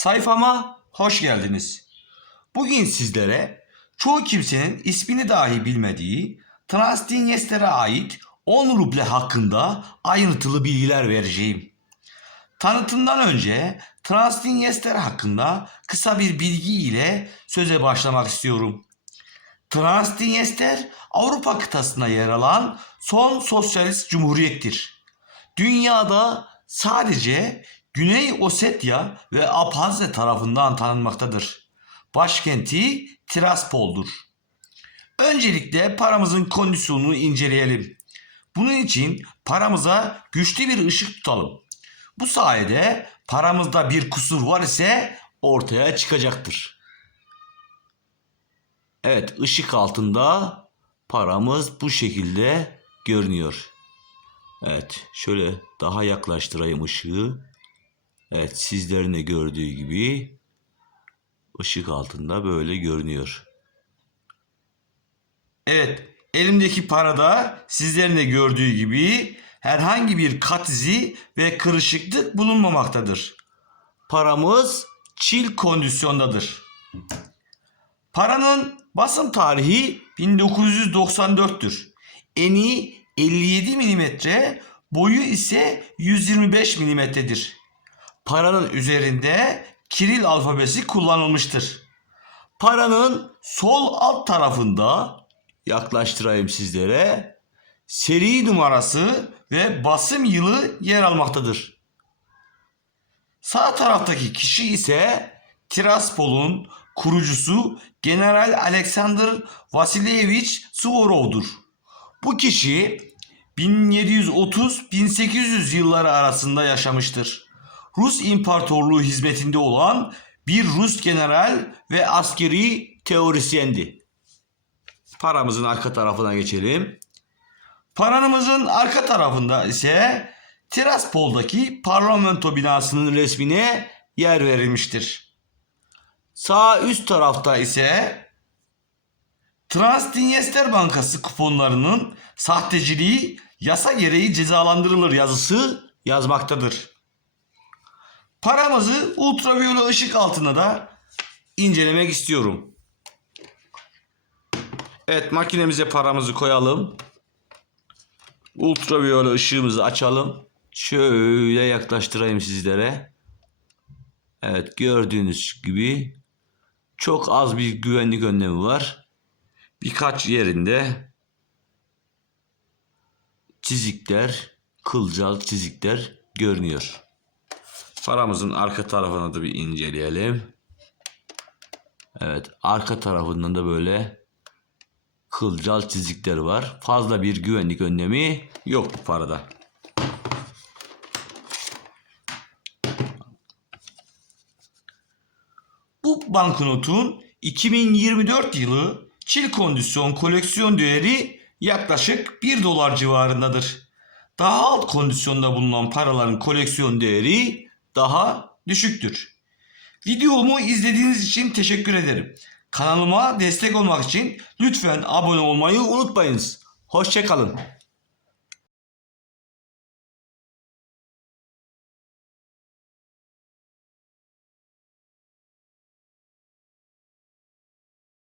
Sayfama hoş geldiniz. Bugün sizlere çoğu kimsenin ismini dahi bilmediği Transdinyester'e ait 10 ruble hakkında ayrıntılı bilgiler vereceğim. Tanıtımdan önce Transdinyester hakkında kısa bir bilgi ile söze başlamak istiyorum. Transdinyester Avrupa kıtasında yer alan son sosyalist cumhuriyettir. Dünyada sadece Güney Osetya ve Abhazya tarafından tanınmaktadır. Başkenti Tiraspol'dur. Öncelikle paramızın kondisyonunu inceleyelim. Bunun için paramıza güçlü bir ışık tutalım. Bu sayede paramızda bir kusur var ise ortaya çıkacaktır. Evet ışık altında paramız bu şekilde görünüyor. Evet şöyle daha yaklaştırayım ışığı. Evet sizlerin de gördüğü gibi ışık altında böyle görünüyor. Evet elimdeki parada sizlerin de gördüğü gibi herhangi bir kat izi ve kırışıklık bulunmamaktadır. Paramız çil kondisyondadır. Paranın basım tarihi 1994'tür. Eni 57 mm, boyu ise 125 mm'dir. Paranın üzerinde Kiril alfabesi kullanılmıştır. Paranın sol alt tarafında yaklaştırayım sizlere seri numarası ve basım yılı yer almaktadır. Sağ taraftaki kişi ise Tiraspol'un kurucusu General Alexander Vasilyevich Suvorov'dur. Bu kişi 1730-1800 yılları arasında yaşamıştır. Rus İmparatorluğu hizmetinde olan bir Rus general ve askeri teorisyendi. Paramızın arka tarafına geçelim. Paranımızın arka tarafında ise Tiraspol'daki parlamento binasının resmine yer verilmiştir. Sağ üst tarafta ise Transdinyester Bankası kuponlarının sahteciliği yasa gereği cezalandırılır yazısı yazmaktadır. Paramızı ultraviyole ışık altında da incelemek istiyorum. Evet makinemize paramızı koyalım. Ultraviyole ışığımızı açalım. Şöyle yaklaştırayım sizlere. Evet gördüğünüz gibi çok az bir güvenlik önlemi var. Birkaç yerinde çizikler, kılcal çizikler görünüyor. Paramızın arka tarafını da bir inceleyelim. Evet arka tarafından da böyle kılcal çizikler var. Fazla bir güvenlik önlemi yok bu parada. Bu banknotun 2024 yılı çil kondisyon koleksiyon değeri yaklaşık 1 dolar civarındadır. Daha alt kondisyonda bulunan paraların koleksiyon değeri daha düşüktür. Videomu izlediğiniz için teşekkür ederim. Kanalıma destek olmak için lütfen abone olmayı unutmayınız. Hoşçakalın.